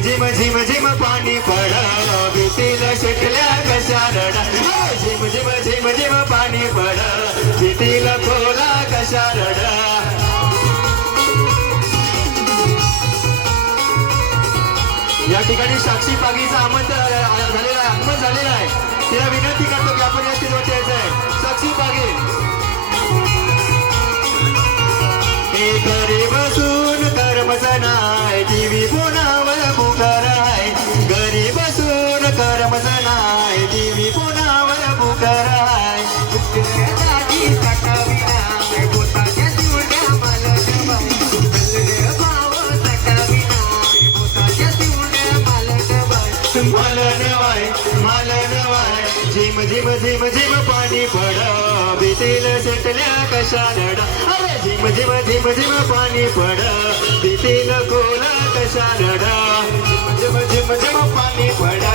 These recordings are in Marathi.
झिम झिम झिम पाणी पड भीतीला शिकल्या कशा रडा झिम झिम झिम झिम पाणी पड भीतीला खोला कशा रडा या ठिकाणी साक्षी पागीचा आगमन झालेला आहे तिला विनंती करतो की आपण या स्टेजवरती यायचं आहे साक्षी पागी घरी बसून करमत नाही टीव्ही पुन्हावर बुकार आहे घरी बसून करमत नाही टीव्ही पुन्हावर बुकार आहे झिम झिम झिम झिम पाणी पड भीतीला सुटल्या कशा रडा अरे झिम झिम झिम झिम पाणी पड भीतीला खोला कशा रडा झिम झिम झिम पाणी पड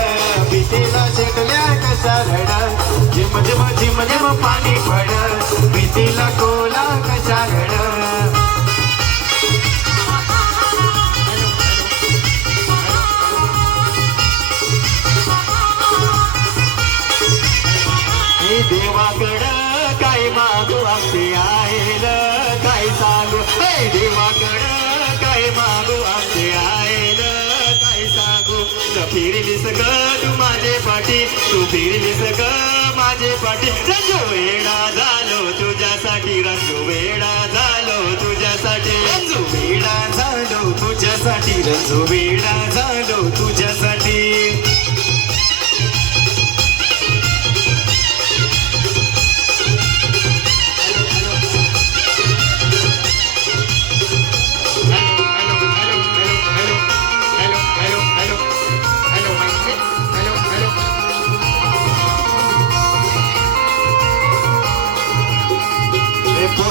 भीतीला सुटल्या कशा रडा झिम झिम झिम झिम पाणी पड भीतीला खोला कशा रडा देवाकडं काय मागू आमचे आईल काय सांगू देवाकडं काय मागू आमचे आईल काय सांगू फिरलीस ग तू माझे पाठी तू फिरलीस ग माझे पाठी रंजू वेडा झालो तुझ्यासाठी रंजू वेडा झालो तुझ्यासाठी रंजू वेडा झालो तुझ्यासाठी रंजू वेडा झालो तुझ्यासाठी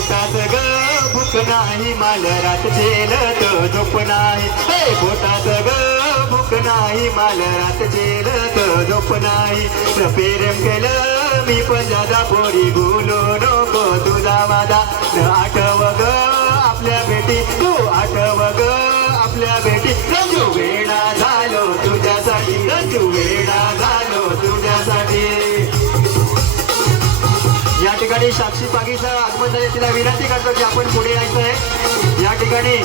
पोटात ग भूक नाही मालरात झेलत झोप नाही पोटात ग भूक नाही मालरात झेलत झोप नाही प्रेम केलं मी पण दादा पोरी बोलो नको तुझा माझा आठव ग आपल्या बेटी तू आठव ग आपल्या बेटी रंजू वेडा झालो तुझ्यासाठी रंजू वेडा झालो तुझ्यासाठी या ठिकाणी साक्षी पागीचं आगमन झाले तिला विनंती करतो की आपण पुढे यायचं आहे या ठिकाणी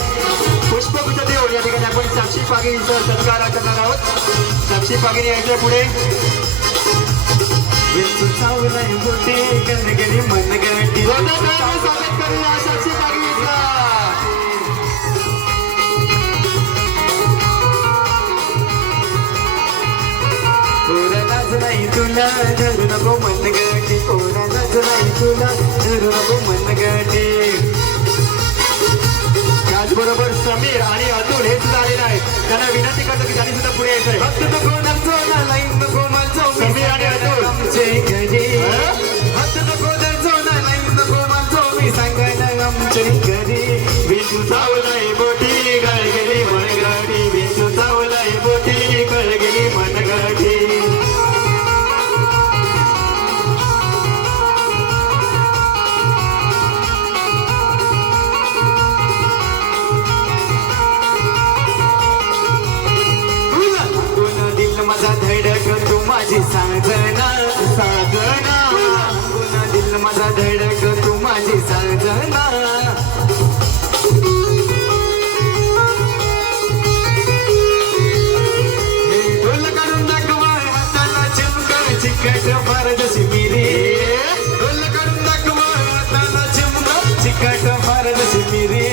पुष्पगुच्छ देऊन या ठिकाणी आपण साक्षी पागीचं सत्कार करणार आहोत साक्षी पागीने यायचं पुढे स्वागत करूया साक्षी पागीचं नाही तुला धरू नको मनगटी कोणालाच नाही तुला धरू नको मनगटी त्याचबरोबर समीर आणि अतुल हे सुद्धा आलेले आहेत त्यांना विनंती करतो की त्यांनी सुद्धा पुढे यायचंय फक्त नको नचो लाईन नको माझो समीर आणि अतुल आमचे घरी फक्त नको नचो लाईन नको माझो मी सांगायला आमचे घरी विसू चावलाय बोटी गळगेली मनगटी विसू चावलाय बोटी गळगेली मनगटी माझा धडक तू माझी साजना साजना गुना दिल माझा धडक तू माझी साजना ढोल काढून दाखवा हाताला चिमकर चिकट फार जशी मिरी ढोल काढून दाखवा हाताला चिमकर चिकट फार जशी मिरी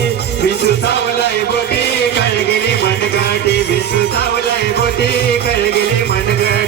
विसू चावलाय बोटी कळगेली मनगटी विसू चावलाय बोटी कळगेली मनगटी